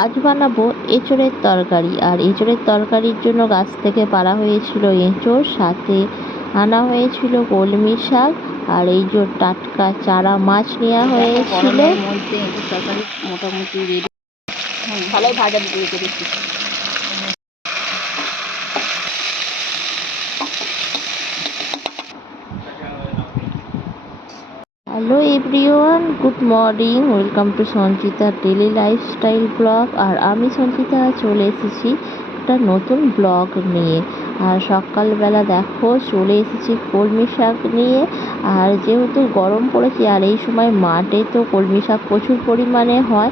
আজ বানাবো এঁচোড়ের তরকারি। আর এঁচোড়ের তরকারির জন্য গাছ থেকে পাড়া হয়েছিল এঁচোড়, সাথে আনা হয়েছিল কলমি শাক, আর এই যে টাটকা চারা মাছ নেওয়া হয়েছিল। মধ্যে এঁচোড় তরকারি মোটামুটি রেডি। ভালোই ভাজা দিতে রেখে দিচ্ছি। Hello everyone, good morning, welcome to Sanchita daily lifestyle blog. আর আমি সঞ্চিতা চলে এসেছি একটা নতুন ব্লগ নিয়ে। আর সকালবেলা দেখো চলে এসেছি কলমি শাক নিয়ে। আর যেহেতু গরম পড়েছে আর এই সময় মাঠে তো কলমি শাক প্রচুর পরিমাণে হয়,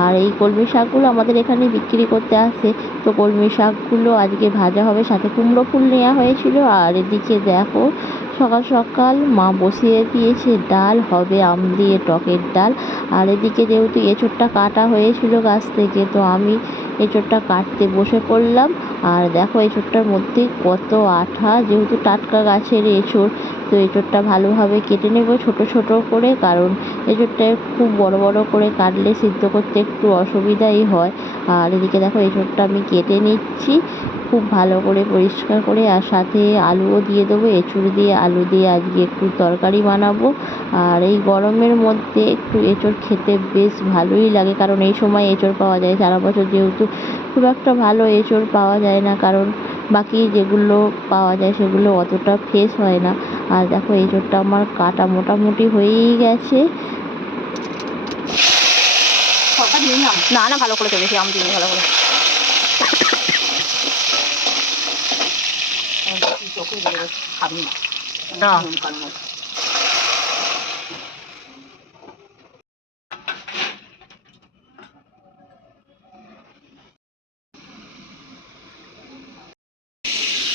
আর এই কলমি শাকগুলো আমাদের এখানে বিক্রি করতে আসে। তো কলমি শাকগুলো আজকে ভাজা হবে, সাথে কুমড়ো ফুল নেওয়া হয়েছিল। আর এদিকে দেখো সকাল সকাল মা বসিয়ে দিয়েছে ডাল, হবে আম দিয়ে টকের ডাল। আর এদিকে যেহেতু এঁচোড়টা কাটা হয়েছিল গাছ থেকে, তো আমি এঁচোড়টা কাটতে বসে পড়লাম। আর দেখো এঁচোড়টার মধ্যে কত আঠা, যেহেতু টাটকা গাছের এঁচোড়, তো এঁচোড়টা ভালোভাবে কেটে নেব ছোট ছোট করে, কারণ এঁচোড়টা খুব বড় বড় করে কাটলে সিদ্ধ করতে একটু অসুবিধাই হয়। আর এদিকে দেখো এঁচোড়টা আমি কেটে নিচ্ছি খুব ভালো করে পরিষ্কার করে, আর সাথে আলুও দিয়ে দেবো। এঁচোড় দিয়ে আলু দিয়ে আজকে একটু তরকারি বানাবো। আর এই গরমের মধ্যে একটু এঁচোড় খেতে বেশ ভালোই লাগে, কারণ এই সময় এঁচোড় পাওয়া যায়। সারা বছর যেহেতু খুব একটা ভালো এঁচোড় পাওয়া যায় না, কারণ বাকি যেগুলো পাওয়া যায় সেগুলো অতটা ফ্রেশ হয় না। আর দেখো এঁচোড়টা আমার কাটা মোটামুটি হয়েই গেছে। না না, ভালো করে চলেছি, আম দিয়ে ভালো করে। খাবি না।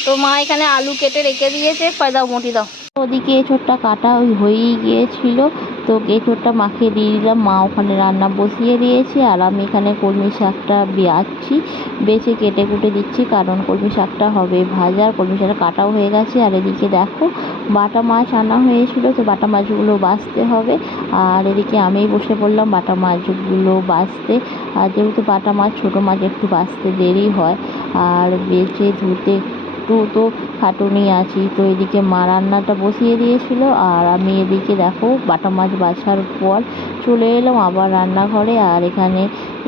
তো মা এখানে আলু কেটে রেখে দিয়েছে, দাও মটি দাও। ওদিকে এঁচোড়টা কাটা হয়েই গিয়েছিল, তো এঁচোড়টা মাখিয়ে দিয়ে দিলাম। মা ওখানে রান্না বসিয়ে দিয়েছে, আর আমি এখানে কলমি শাকটা বেছে কেটে কুটে দিচ্ছি, কারণ কলমি শাকটা হবে ভাজা। কলমি শাকটা কাটাও হয়ে গেছে। আর এদিকে দেখো বাটা মাছ আনা হয়েছিল, তো বাটা মাছগুলো বাছতে হবে। আর এদিকে আমি বসে পড়লাম বাটা মাছগুলো বাছতে। আর যেহেতু বাটা মাছ, ছোটো মাছ একটু বাছতে দেরি হয়, আর বেছে ধুতে একটু তো খাটুনি আছি। তো এদিকে মা রান্নাটা বসিয়ে দিয়েছিল, আর আমি এদিকে দেখো বাটা মাছ বাছার পর চলে এলাম আবার রান্নাঘরে। আর এখানে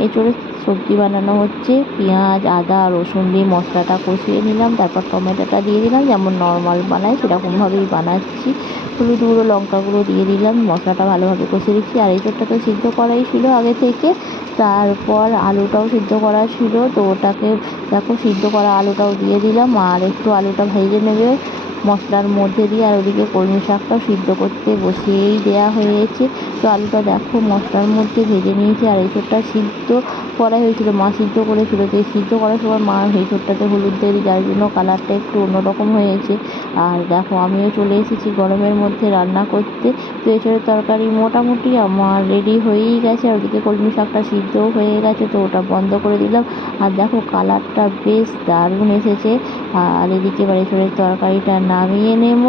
এঁচোড়ের সবজি বানানো হচ্ছে। পেঁয়াজ, আদা, রসুন দিয়ে মশলাটা কষিয়ে নিলাম, তারপর টমেটোটা দিয়ে দিলাম, যেমন নর্মাল বানাই সেরকমভাবেই বানাচ্ছি। হলুদ গুঁড়ো, লঙ্কা গুঁড়ো দিয়ে দিলাম, মশলাটা ভালোভাবে কষিয়ে দিচ্ছি। আর এঁচোড়টা তো সিদ্ধ করাই ছিল আগে থেকে, তারপর আলুটাও সিদ্ধ করা ছিল, তো ওটাকে দেখো সিদ্ধ করা আলুটাও দিয়ে দিলাম। আর একটু আলুটা ভেজে নেবে মশলার মধ্যে দিয়ে। আর ওদিকে কলমি শাকটাও সিদ্ধ করতে বসিয়েই দেওয়া হয়েছে। তো আলুটা দেখো মশলার মধ্যে ভেজে নিয়েছি। আর এঁচোড়টা সিদ্ধ করা হয়েছিল, মা সিদ্ধ করেছিল, তো এই সিদ্ধ করার সময় মা এঁচোড়টাতে হলুদ দেয়নি, যার জন্য কালারটা একটু অন্যরকম হয়েছে। আর দেখো আমিও চলে এসেছি গরমের মধ্যে রান্না করতে। তো এঁচোড়ের তরকারি মোটামুটি আমার রেডি হয়েই গেছে। আর ওদিকে কলমি শাকটা সিদ্ধও হয়ে গেছে, তো ওটা বন্ধ করে দিলাম। আর দেখো কালারটা বেশ দারুণ এসেছে। আর এদিকে এবার এঁচোড়ের তরকারিটা নামিয়ে নেব।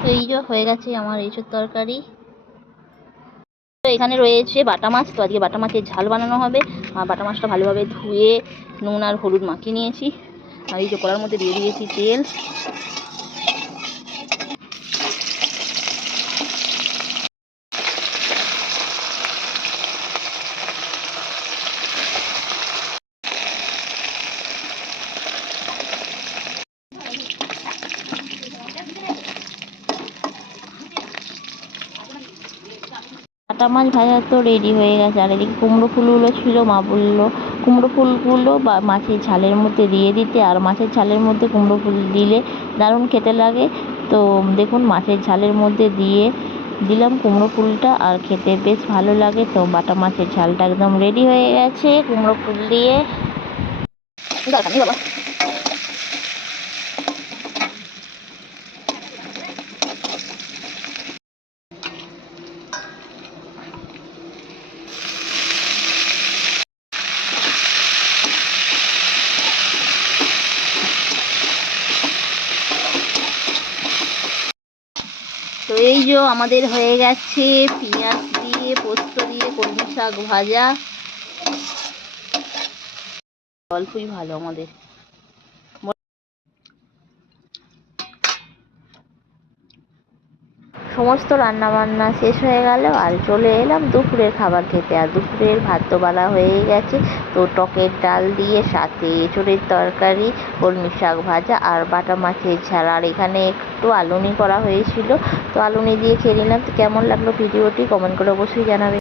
তো এই যে হয়ে গেছে আমার এঁচোড় তরকারি। তো এখানে রয়েছে বাটা মাছ, তো আজকে বাটা মাছের ঝাল বানানো হবে। আর বাটা মাছটা ভালোভাবে ধুয়ে নুন আর হলুদ মাখিয়ে নিয়েছি। আর এই যে কড়ার মধ্যে দিয়ে দিয়েছি তেল। বাটা মাছ ভাজা তো রেডি হয়ে গেছে। আর এদিকে কুমড়ো ফুলগুলো ছিল, মা বললো কুমড়ো ফুলগুলো বা মাছের ঝালের মধ্যে দিয়ে দিতে। আর মাছের ঝালের মধ্যে কুমড়ো ফুল দিলে দারুণ খেতে লাগে। তো দেখুন মাছের ঝালের মধ্যে দিয়ে দিলাম কুমড়ো ফুলটা, আর খেতে বেশ ভালো লাগে। তো বাটা মাছের ঝালটা একদম রেডি হয়ে গেছে কুমড়ো ফুল দিয়ে। দরকার নেই বাবা। তো এই যে আমাদের হয়ে গেছে পেঁয়াজ দিয়ে পোস্ত দিয়ে কলমি শাক ভাজা, অল্পই ভালো আমাদের। সমস্ত রান্না বান্না শেষ হয়ে গেল আর চলে এলাম দুপুরের খাবার খেতে। আর দুপুরের ভাত তো বেলা হয়েই গেছে, তো টকের ডাল দিয়ে সাথে এঁচোড়ের তরকারি, কলমি শাক ভাজা আর বাটা মাছের ঝাল। আর এখানে একটু আলুনি করা হয়েছিল, তো আলুনি দিয়ে খেয়ে নিলাম। তো কেমন লাগলো ভিডিওটি কমেন্ট করে অবশ্যই জানাবে।